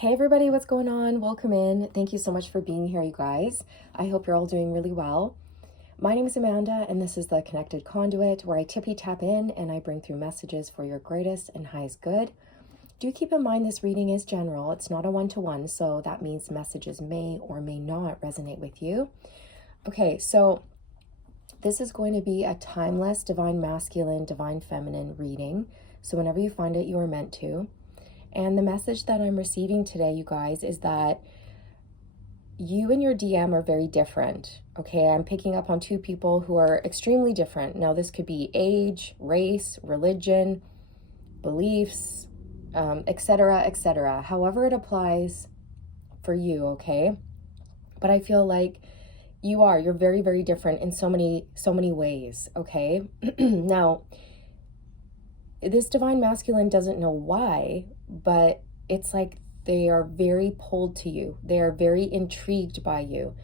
Hey everybody, what's going on? Welcome in. Thank you so much for being here, you guys. I hope you're all doing really well. My name is Amanda, and this is the Connected Conduit, where I tippy tap in and I bring through messages for your greatest and highest good. Do keep in mind this reading is general. It's not a one-to-one, so that means messages may or may not resonate with you. Okay, so this is going to be a timeless divine masculine, divine feminine reading. So whenever you find it, you are meant to. And the message that I'm receiving today, you guys, is that you and your DM are very different. Okay, I'm picking up on two people who are extremely different. Now, this could be age, race, religion, beliefs, etc., etc. However it applies for you, okay? But I feel like you're very, very different in so many ways, okay? Now, this divine masculine doesn't know why, but it's like they are very pulled to you. They are very intrigued by you.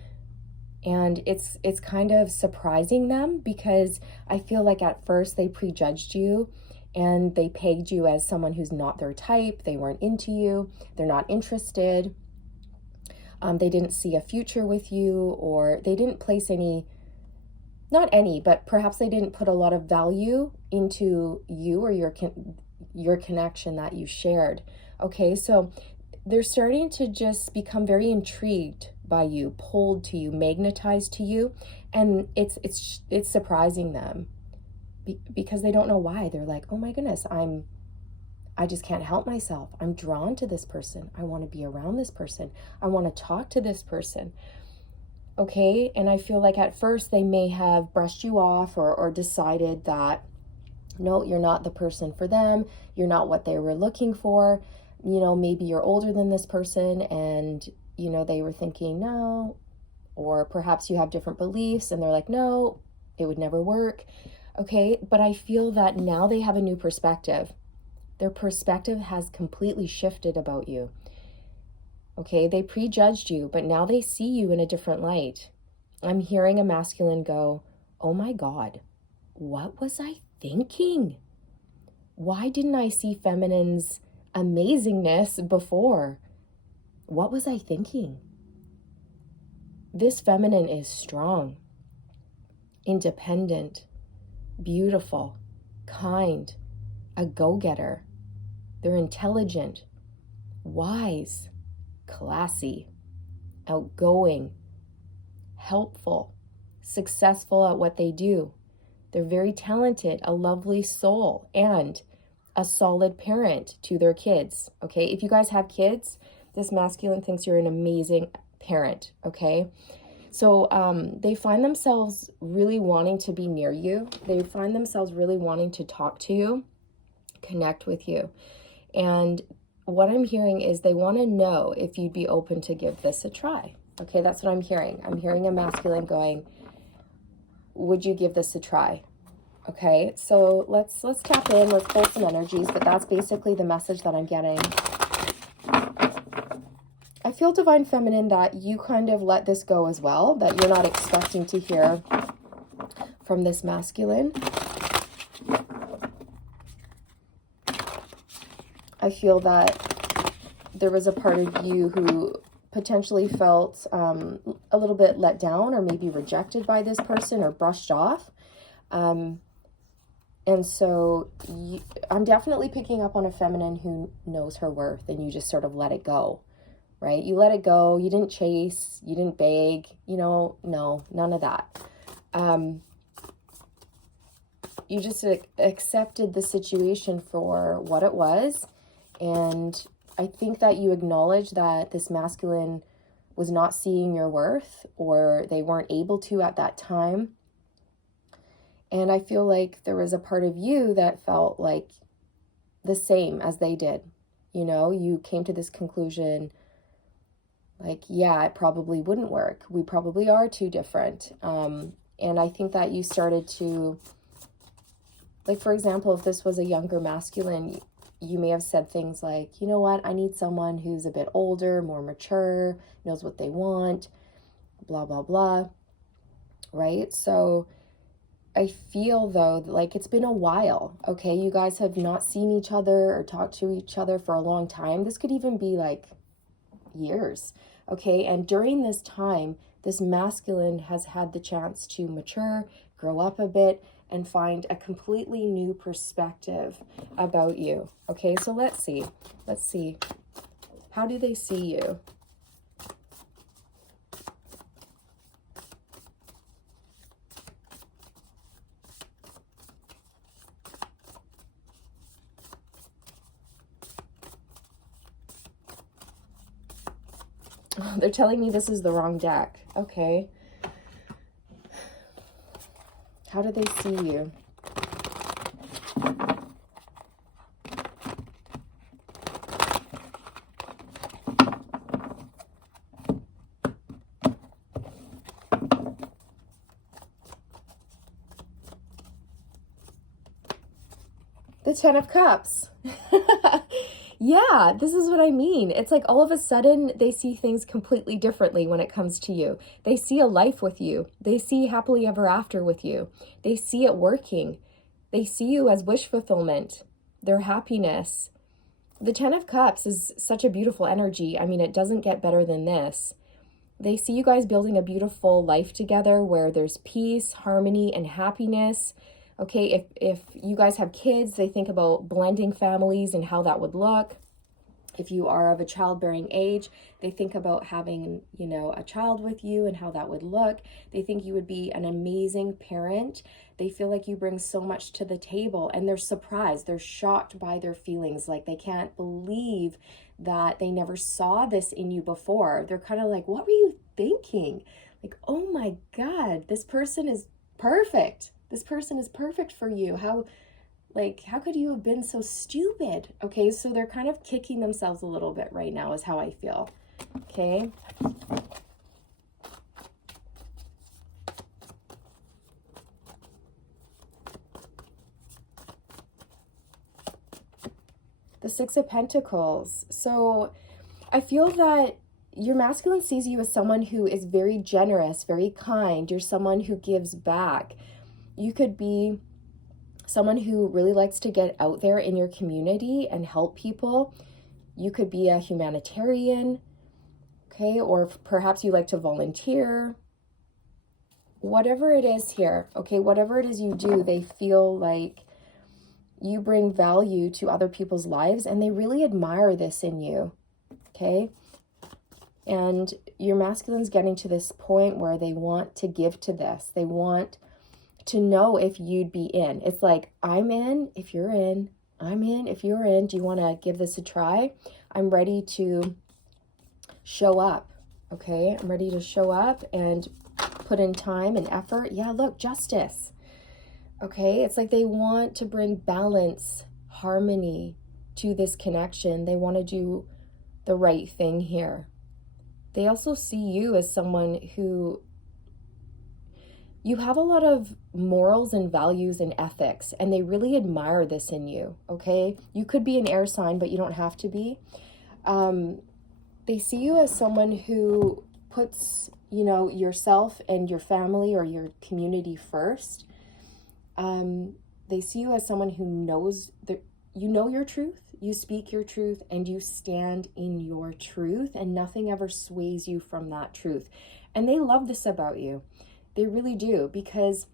And it's kind of surprising them, because I feel like at first they prejudged you and they pegged you as someone who's not their type. They weren't into you. They're not interested. They didn't see a future with you, or they didn't place but perhaps they didn't put a lot of value into you or your connection that you shared. Okay, so they're starting to just become very intrigued by you, pulled to you, magnetized to you, and it's surprising them because they don't know why. They're like, oh my goodness, I just can't help myself. I'm drawn to this person. I want to be around this person. I want to talk to this person. Okay, and I feel like at first they may have brushed you off or decided that, no, you're not the person for them. You're not what they were looking for. You know, maybe you're older than this person and, you know, they were thinking no, or perhaps you have different beliefs and they're like, no, it would never work. Okay, but I feel that now they have a new perspective. Their perspective has completely shifted about you. Okay, they prejudged you, but now they see you in a different light. I'm hearing a masculine go, oh my God, what was I thinking? Why didn't I see feminine's amazingness before? What was I thinking? This feminine is strong, independent, beautiful, kind, a go-getter. They're intelligent, wise, classy, outgoing, helpful, successful at what they do. They're very talented, a lovely soul, and a solid parent to their kids. Okay, if you guys have kids, this masculine thinks you're an amazing parent. Okay, so they find themselves really wanting to be near you. They find themselves really wanting to talk to you, connect with you. And what I'm hearing is they want to know if you'd be open to give this a try. Okay, that's what I'm hearing. I'm hearing a masculine going, would you give this a try? Okay, so let's tap in, let's pull some energies, but that's basically the message that I'm getting. I feel, divine feminine, that you kind of let this go as well, that you're not expecting to hear from this masculine. I feel that there was a part of you who potentially felt a little bit let down or maybe rejected by this person or brushed off. And so I'm definitely picking up on a feminine who knows her worth, and you just sort of let it go, right? You let it go. You didn't chase. You didn't beg. You know, no, none of that. You just accepted the situation for what it was. And I think that you acknowledge that this masculine was not seeing your worth, or they weren't able to at that time. And I feel like there was a part of you that felt like the same as they did. You know, you came to this conclusion like, yeah, it probably wouldn't work. We probably are too different. And I think that you started to, like, for example, if this was a younger masculine, you may have said things like, you know what, I need someone who's a bit older, more mature, knows what they want, blah, blah, blah, right? So I feel, though, like it's been a while, okay? You guys have not seen each other or talked to each other for a long time. This could even be like years. Okay, and during this time, this masculine has had the chance to mature, grow up a bit, and find a completely new perspective about you. Okay, so let's see. How do they see you? They're telling me this is the wrong deck. Okay. How do they see you? The Ten of Cups. Yeah, this is what I mean. It's like all of a sudden they see things completely differently when it comes to you. They see a life with you. They see happily ever after with you. They see it working. They see you as wish fulfillment, their happiness. The Ten of Cups is such a beautiful energy. I mean, it doesn't get better than this. They see you guys building a beautiful life together where there's peace, harmony, and happiness. Okay, if you guys have kids, they think about blending families and how that would look. If you are of a childbearing age, they think about having, a child with you and how that would look. They think you would be an amazing parent. They feel like you bring so much to the table, and they're surprised. They're shocked by their feelings. Like they can't believe that they never saw this in you before. They're kind of like, what were you thinking? Like, oh my God, this person is perfect. This person is perfect for you. How could you have been so stupid? Okay, so they're kind of kicking themselves a little bit right now is how I feel. Okay. The Six of Pentacles. So I feel that your masculine sees you as someone who is very generous, very kind. You're someone who gives back. You could be someone who really likes to get out there in your community and help people. You could be a humanitarian, okay? Or perhaps you like to volunteer. Whatever it is here, okay? Whatever it is you do, they feel like you bring value to other people's lives, and they really admire this in you, okay? And your masculine's getting to this point where they want to give to this. They want to know if you'd be in. It's like, I'm in if you're in. I'm in if you're in. Do you want to give this a try? I'm ready to show up, okay? I'm ready to show up and put in time and effort. Yeah, look, justice, okay? It's like they want to bring balance, harmony to this connection. They want to do the right thing here. They also see you as someone who you have a lot of morals and values and ethics, and they really admire this in you, okay? You could be an air sign, but you don't have to be. They see you as someone who puts, yourself and your family or your community first. They see you as someone who knows that you know your truth, you speak your truth, and you stand in your truth, and nothing ever sways you from that truth. And they love this about you. They really do, because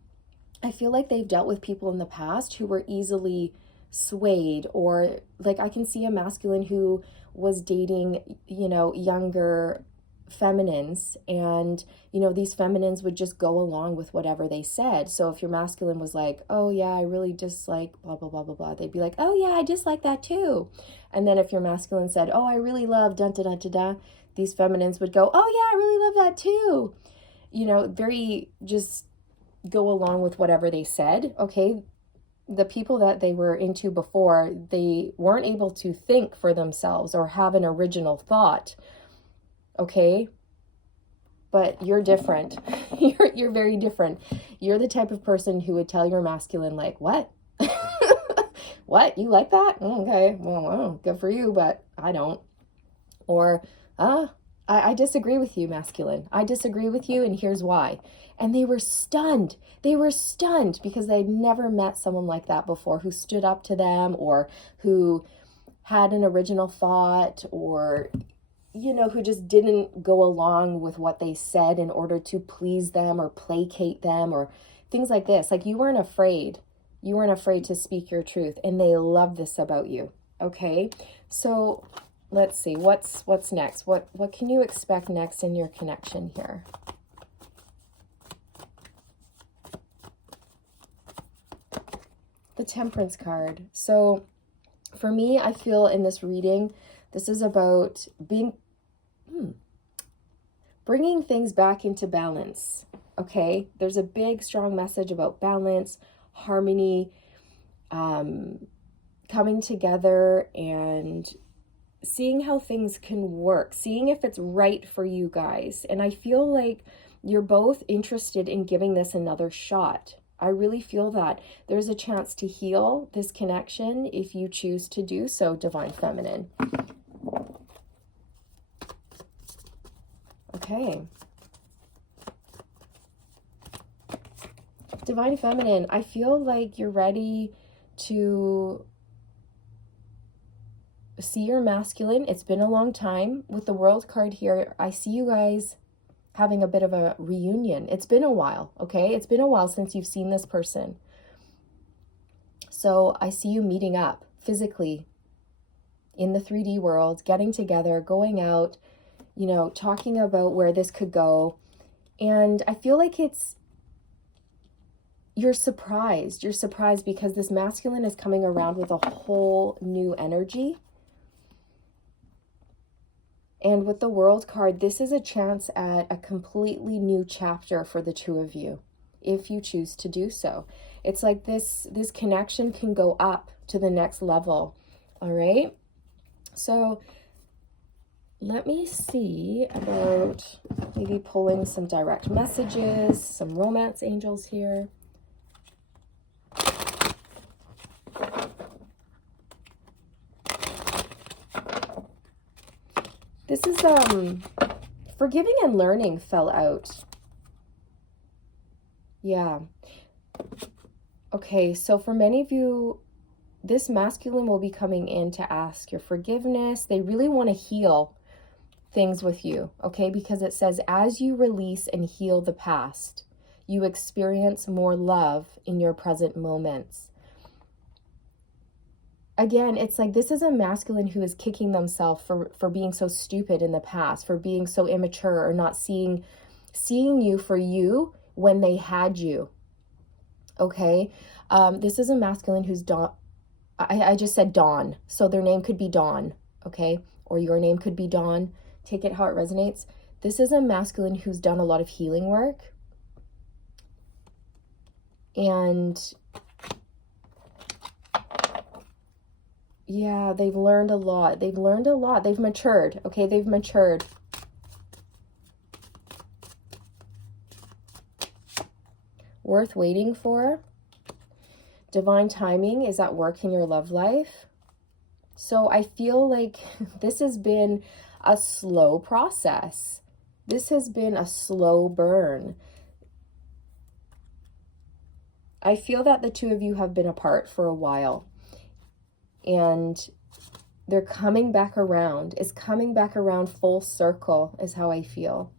I feel like they've dealt with people in the past who were easily swayed, or like I can see a masculine who was dating, younger feminines, and, these feminines would just go along with whatever they said. So if your masculine was like, oh yeah, I really dislike blah, blah, blah, blah, blah, they'd be like, oh yeah, I dislike that too. And then if your masculine said, oh, I really love da, da, da, da, da, these feminines would go, oh yeah, I really love that too. Very just go along with whatever they said, okay? The people that they were into before, they weren't able to think for themselves or have an original thought, okay? But you're different. You're very different. You're the type of person who would tell your masculine, like, what? What? You like that? Okay, well, good for you, but I don't. Or, I disagree with you, masculine. I disagree with you, and here's why. And they were stunned. They were stunned because they'd never met someone like that before, who stood up to them, or who had an original thought, or who just didn't go along with what they said in order to please them or placate them or things like this. Like, you weren't afraid. You weren't afraid to speak your truth, and they love this about you. Okay? So let's see, what's next? What can you expect next in your connection here? The Temperance card. So for me, I feel in this reading, this is about bringing things back into balance. Okay? There's a big, strong message about balance, harmony, coming together and seeing how things can work, seeing if it's right for you guys. And I feel like you're both interested in giving this another shot. I really feel that there's a chance to heal this connection if you choose to do so, Divine Feminine. Okay. Divine Feminine, I feel like you're ready to see your masculine. It's been a long time. With the World card here, I see you guys having a bit of a reunion. It's been a while, okay? It's been a while since you've seen this person. So I see you meeting up physically in the 3D world, getting together, going out, talking about where this could go. And I feel like you're surprised. You're surprised because this masculine is coming around with a whole new energy. And with the World card, this is a chance at a completely new chapter for the two of you, if you choose to do so. It's like this connection can go up to the next level, all right? So let me see about maybe pulling some direct messages, some romance angels here. This is, forgiving and learning fell out. Yeah. Okay, so for many of you, this masculine will be coming in to ask your forgiveness. They really want to heal things with you, okay? Because it says, as you release and heal the past, you experience more love in your present moments. Again, it's like this is a masculine who is kicking themselves for being so stupid in the past, for being so immature or not seeing you for you when they had you. Okay? This is a masculine who's Dawn. I just said Dawn, so their name could be Dawn, okay? Or your name could be Dawn. Take it how it resonates. This is a masculine who's done a lot of healing work. And yeah, they've learned a lot. They've learned a lot. They've matured. Okay, they've matured. Worth waiting for. Divine timing is at work in your love life. So I feel like this has been a slow process. This has been a slow burn. I feel that the two of you have been apart for a while. And they're coming back around. It's coming back around full circle is how I feel.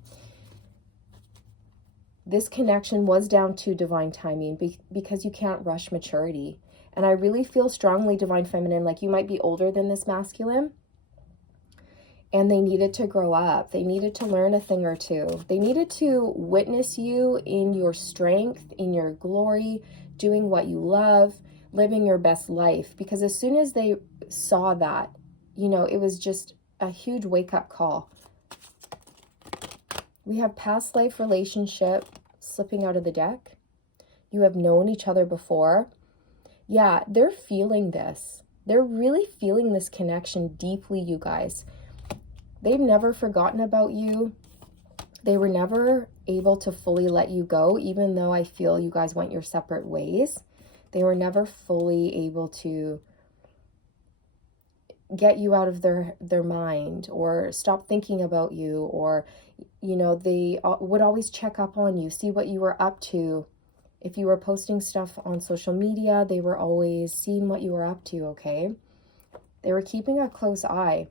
This connection was down to divine timing because you can't rush maturity. And I really feel strongly, Divine Feminine, like you might be older than this masculine. And they needed to grow up. They needed to learn a thing or two. They needed to witness you in your strength, in your glory, doing what you love, living your best life. Because as soon as they saw that, it was just a huge wake-up call. We have past life relationship slipping out of the deck. You have known each other before. Yeah, they're feeling this. They're really feeling this connection deeply, you guys. They've never forgotten about you. They were never able to fully let you go, even though I feel you guys went your separate ways. They were never fully able to get you out of their mind or stop thinking about you, or, they would always check up on you, see what you were up to. If you were posting stuff on social media, they were always seeing what you were up to, okay? They were keeping a close eye.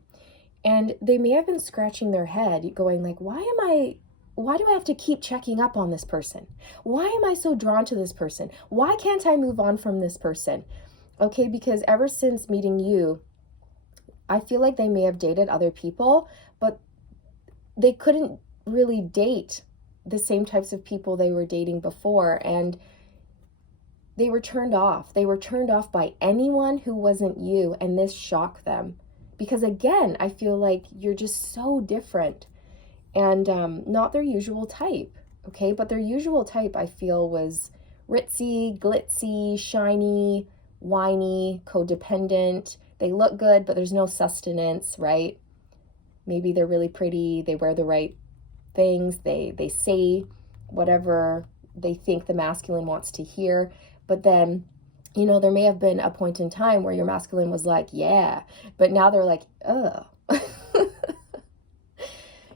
And they may have been scratching their head going like, why do I have to keep checking up on this person? Why am I so drawn to this person? Why can't I move on from this person? Okay, because ever since meeting you, I feel like they may have dated other people, but they couldn't really date the same types of people they were dating before. And they were turned off. They were turned off by anyone who wasn't you. And this shocked them. Because again, I feel like you're just so different and not their usual type. Okay, but their usual type, I feel, was ritzy, glitzy, shiny, whiny, codependent. They look good, but there's no sustenance, right? Maybe they're really pretty. They wear the right things. They say whatever they think the masculine wants to hear. But then, you know, there may have been a point in time where your masculine was like, yeah, but now they're like, ugh.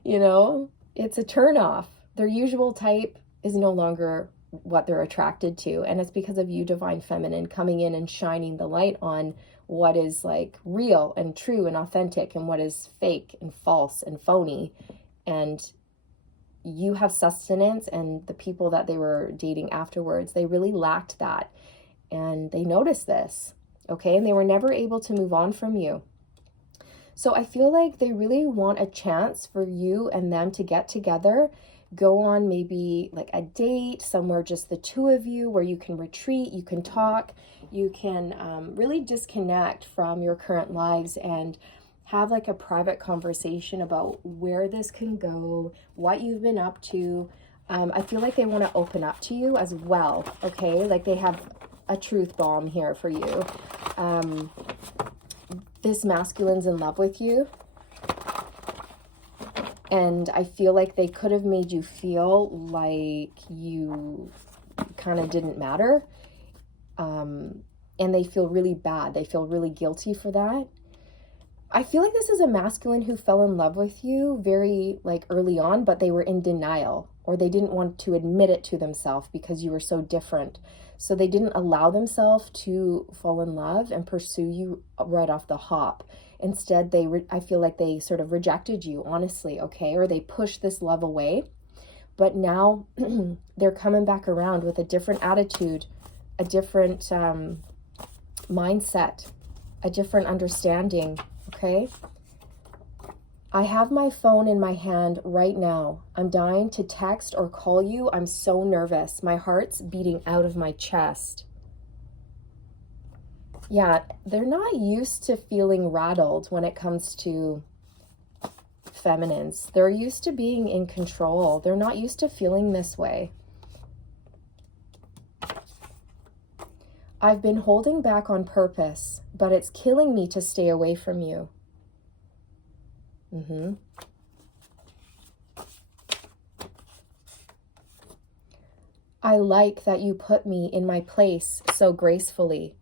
You know, it's a turnoff. Their usual type is no longer what they're attracted to. And it's because of you, Divine Feminine, coming in and shining the light on what is like real and true and authentic and what is fake and false and phony. And you have sustenance, and the people that they were dating afterwards, they really lacked that. And they noticed this, okay? And they were never able to move on from you. So I feel like they really want a chance for you and them to get together, go on maybe like a date somewhere, just the two of you, where you can retreat, you can talk, you can really disconnect from your current lives and have like a private conversation about where this can go, what you've been up to. I feel like they want to open up to you as well, okay? Like they have a truth bomb here for you. This masculine's in love with you. And I feel like they could have made you feel like you kind of didn't matter. And they feel really bad. They feel really guilty for that. I feel like this is a masculine who fell in love with you very like early on, but they were in denial, or they didn't want to admit it to themselves because you were so different. So they didn't allow themselves to fall in love and pursue you right off the hop. Instead, I feel like they sort of rejected you, honestly, okay? Or they pushed this love away. But now they're coming back around with a different attitude, a different mindset, a different understanding, okay? I have my phone in my hand right now. I'm dying to text or call you. I'm so nervous. My heart's beating out of my chest. Yeah, they're not used to feeling rattled when it comes to feminines. They're used to being in control. They're not used to feeling this way. I've been holding back on purpose, but it's killing me to stay away from you. I like that you put me in my place so gracefully.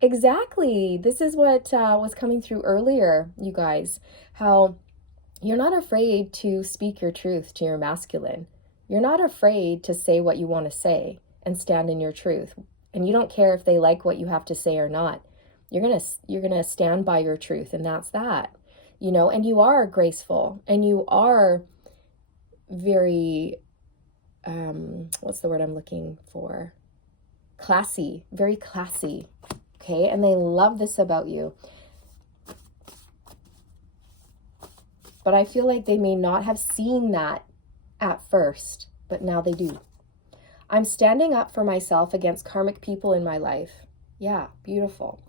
Exactly. This is what was coming through earlier, you guys. How you're not afraid to speak your truth to your masculine. You're not afraid to say what you want to say and stand in your truth. And you don't care if they like what you have to say or not. You're gonna stand by your truth, and that's that. You know, and you are graceful, and you are very, what's the word I'm looking for? Classy, very classy, okay? And they love this about you. But I feel like they may not have seen that at first, but now they do. I'm standing up for myself against karmic people in my life. Yeah, beautiful.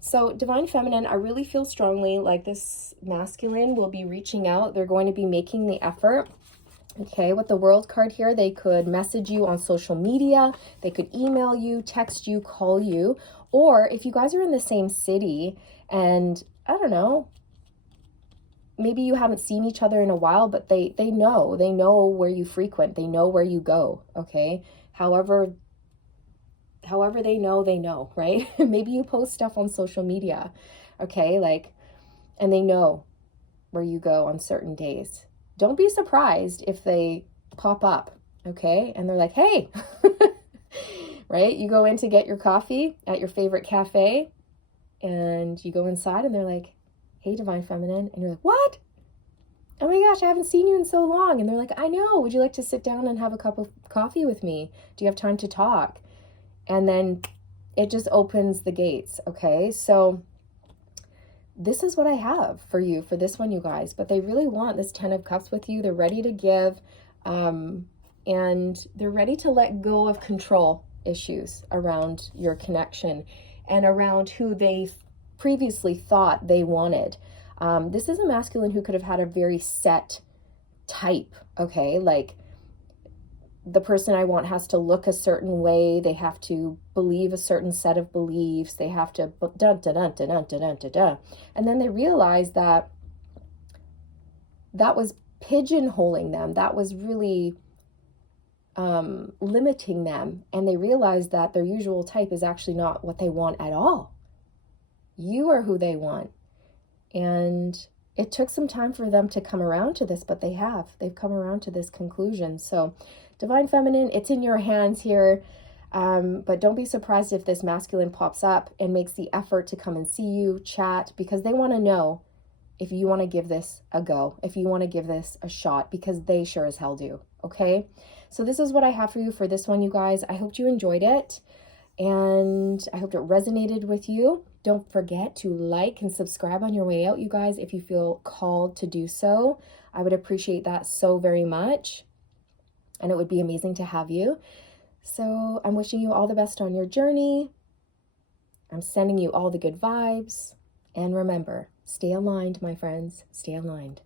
So Divine Feminine, I really feel strongly like this masculine will be reaching out. They're going to be making the effort. Okay, with the World card here, they could message you on social media. They could email you, text you, call you. Or if you guys are in the same city and, I don't know, maybe you haven't seen each other in a while, but they know where you frequent. They know where you go, okay? However they know, right? Maybe you post stuff on social media, okay? Like, and they know where you go on certain days. Don't be surprised if they pop up, okay? And they're like, hey, right? You go in to get your coffee at your favorite cafe and you go inside and they're like, hey, Divine Feminine. And you're like, what? Oh my gosh, I haven't seen you in so long. And they're like, I know. Would you like to sit down and have a cup of coffee with me? Do you have time to talk? And then it just opens the gates, okay? So this is what I have for you for this one, you guys. But they really want this 10 of Cups with you. They're ready to give, and they're ready to let go of control issues around your connection and around who they previously thought they wanted. This is a masculine who could have had a very set type, okay? Like, the person I want has to look a certain way. They have to believe a certain set of beliefs. They have to dun dun dun dun dun dun dun dun. And then they realize that that was pigeonholing them. That was really limiting them. And they realize that their usual type is actually not what they want at all. You are who they want. And it took some time for them to come around to this, but they have. They've come around to this conclusion. So, Divine Feminine, it's in your hands here. But don't be surprised if this masculine pops up and makes the effort to come and see you, chat, because they want to know if you want to give this a go, if you want to give this a shot, because they sure as hell do. Okay? So this is what I have for you for this one, you guys. I hope you enjoyed it. And I hope it resonated with you. Don't forget to like and subscribe on your way out, you guys, if you feel called to do so. I would appreciate that so very much. And it would be amazing to have you. So I'm wishing you all the best on your journey. I'm sending you all the good vibes. And remember, stay aligned, my friends. Stay aligned.